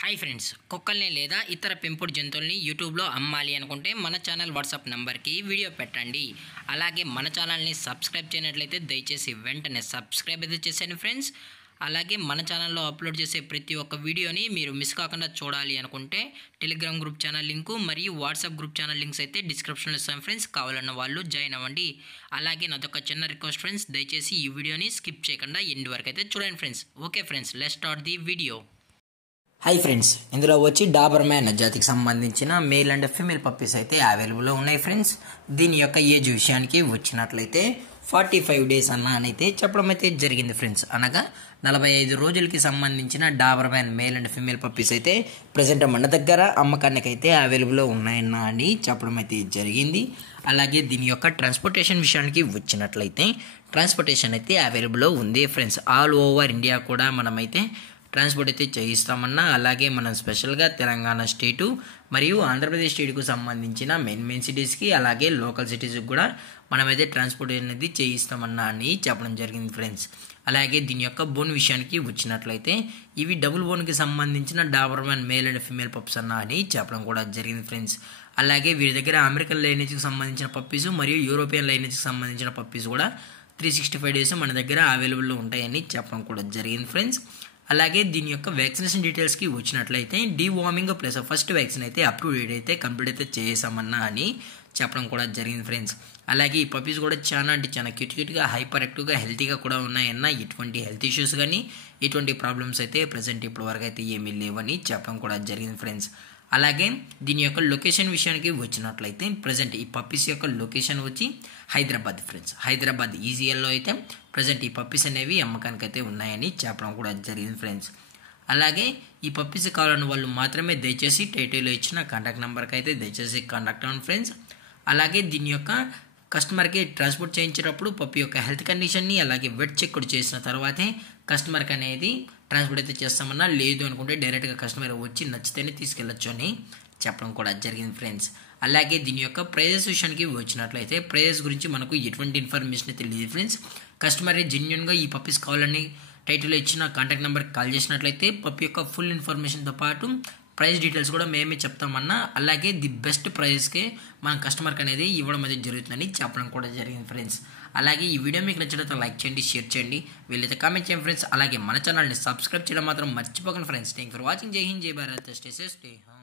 Hi friends, కుక్కల్ని లేదా ఇతర పెంపుడు జంతువుల్ని యూట్యూబ్లో అమ్మాలి అనుకుంటే మన ఛానల్ వాట్సాప్ నెంబర్కి వీడియో పెట్టండి. అలాగే మన ఛానల్ని సబ్స్క్రైబ్ చేయనట్లయితే దయచేసి వెంటనే సబ్స్క్రైబ్ అయితే చేసేయండి ఫ్రెండ్స్. అలాగే మన ఛానల్లో అప్లోడ్ చేసే ప్రతి ఒక్క వీడియోని మీరు మిస్ కాకుండా చూడాలి అనుకుంటే టెలిగ్రామ్ గ్రూప్ ఛానల్ లింకు మరియు వాట్సాప్ గ్రూప్ ఛానల్ లింక్స్ అయితే డిస్క్రిప్షన్లో ఇస్తాను ఫ్రెండ్స్. కావాలన్న వాళ్ళు జాయిన్ అవ్వండి. అలాగే నాదొక చిన్న రిక్వెస్ట్ ఫ్రెండ్స్, దయచేసి ఈ వీడియోని స్కిప్ చేయకుండా ఎండ్ వరకు అయితే చూడండి friends. Okay friends, let's start the video. Hi friends, ఇందులో వచ్చి డాబర్ మ్యాన్ జాతికి సంబంధించిన మేల్ అండ్ ఫీమేల్ పప్పీస్ అయితే అవైలబుల్లో ఉన్నాయి ఫ్రెండ్స్. దీని యొక్క ఏజ్ విషయానికి వచ్చినట్లయితే 45 డేస్ అయితే చెప్పడం అయితే జరిగింది ఫ్రెండ్స్. అనగా 45 రోజులకి సంబంధించిన Dabur man male and female puppies అయితే ప్రజెంట్ మన దగ్గర అమ్మకానికి అయితే అవైలబుల్లో ఉన్నాయన్నా అని చెప్పడం అయితే జరిగింది. అలాగే దీని యొక్క ట్రాన్స్పోర్టేషన్ విషయానికి వచ్చినట్లయితే ట్రాన్స్పోర్టేషన్ అయితే అవైలబుల్లో ఉంది ఫ్రెండ్స్. ఆల్ ఓవర్ ఇండియా కూడా మనమైతే ట్రాన్స్పోర్ట్ అయితే చేయిస్తామన్నా. అలాగే మనం స్పెషల్గా తెలంగాణ స్టేటు మరియు ఆంధ్రప్రదేశ్ స్టేట్కు సంబంధించిన మెయిన్ సిటీస్కి అలాగే లోకల్ సిటీస్కి కూడా మనమైతే ట్రాన్స్పోర్ట్ అనేది చేయిస్తామన్నా అని చెప్పడం జరిగింది ఫ్రెండ్స్. అలాగే దీని యొక్క బోన్ విషయానికి వచ్చినట్లయితే ఇవి డబుల్ బోన్కి సంబంధించిన Dabur man male and female pups అన్నా అని చెప్పడం కూడా జరిగింది ఫ్రెండ్స్. అలాగే వీరి దగ్గర అమెరికన్ లైనేజ్కి సంబంధించిన పప్పీస్ మరియు యూరోపియన్ లైనేజ్కి సంబంధించిన పప్పీస్ కూడా 365 డేస్ మన దగ్గర అవైలబుల్లో ఉంటాయని చెప్పడం కూడా జరిగింది ఫ్రెండ్స్. అలాగే దీని యొక్క వ్యాక్సినేషన్ డీటెయిల్స్కి వచ్చినట్లయితే డీవార్మింగ్ ప్లస్ ఫస్ట్ వ్యాక్సిన్ అయితే అప్ టు డేట్ అయితే కంప్లీట్ అయితే చేసామన్నా అని చెప్పడం కూడా జరిగింది ఫ్రెండ్స్. అలాగే ఈ పప్పీస్ కూడా చాలా క్యూట్గా హైపర్ యాక్టివ్గా హెల్తీగా కూడా ఉన్నాయన్నా. ఎటువంటి హెల్త్ ఇష్యూస్ కానీ ఎటువంటి ప్రాబ్లమ్స్ అయితే ప్రజెంట్ ఇప్పటి వరకు అయితే ఏమీ లేవని చెప్పడం కూడా జరిగింది ఫ్రెండ్స్. అలాగే దీని యొక్క లొకేషన్ విషయానికి వచ్చినట్లయితే ప్రజెంట్ ఈ పప్పీస్ యొక్క లొకేషన్ వచ్చి హైదరాబాద్ ఫ్రెండ్స్. హైదరాబాద్ ఈజీఎల్లో అయితే ప్రజెంట్ ఈ పప్పీస్ అనేవి అమ్మకానికి అయితే ఉన్నాయని చెప్పడం కూడా జరిగింది ఫ్రెండ్స్. అలాగే ఈ పప్పీస్ కావాలన్న వాళ్ళు మాత్రమే దయచేసి టైటిల్లో ఇచ్చిన కాంటాక్ట్ నెంబర్కి అయితే దయచేసి కాంటాక్ట్ అవ్వండి ఫ్రెండ్స్. అలాగే దీని యొక్క కస్టమర్కి ట్రాన్స్పోర్ట్ చేయించేటప్పుడు పప్పి యొక్క హెల్త్ కండిషన్ని అలాగే వెట్ చెక్ కూడా చేసిన తర్వాతే కస్టమర్కి అనేది ట్రాన్స్పోర్ట్ అయితే చేస్తామన్నా. లేదు అనుకుంటే డైరెక్ట్గా కస్టమర్ వచ్చి నచ్చితేనే తీసుకెళ్ళచ్చు అని చెప్పడం కూడా జరిగింది ఫ్రెండ్స్. అలాగే దీని యొక్క ప్రైజెస్ విషయానికి వచ్చినట్లయితే ప్రైజెస్ గురించి మనకు ఎటువంటి ఇన్ఫర్మేషన్ అయితే లేదు ఫ్రెండ్స్. కస్టమర్ జెన్యున్గా ఈ పప్పీస్ కావాలని టైటిల్లో ఇచ్చిన కాంటాక్ట్ నెంబర్కి కాల్ చేసినట్లయితే పప్పి యొక్క ఫుల్ ఇన్ఫర్మేషన్తో పాటు ప్రైస్ డీటెయిల్స్ కూడా మేమే చెప్తామన్నా. అలాగే ది బెస్ట్ ప్రైస్కే మన కస్టమర్కి అనేది ఇవ్వడం అనేది జరుగుతుందని చెప్పడం కూడా జరిగింది ఫ్రెండ్స్. అలాగే ఈ వీడియో మీకు నచ్చినట్లయితే లైక్ చేయండి, షేర్ చేయండి, వీళ్ళైతే కామెంట్ చేయండి ఫ్రెండ్స్. అలాగే మన ఛానల్ని సబ్స్క్రైబ్ చేయడం మాత్రం మర్చిపోకండి ఫ్రెండ్స్. Thank for watching. జై హింద్, జై Bharat, stay safe, stay home.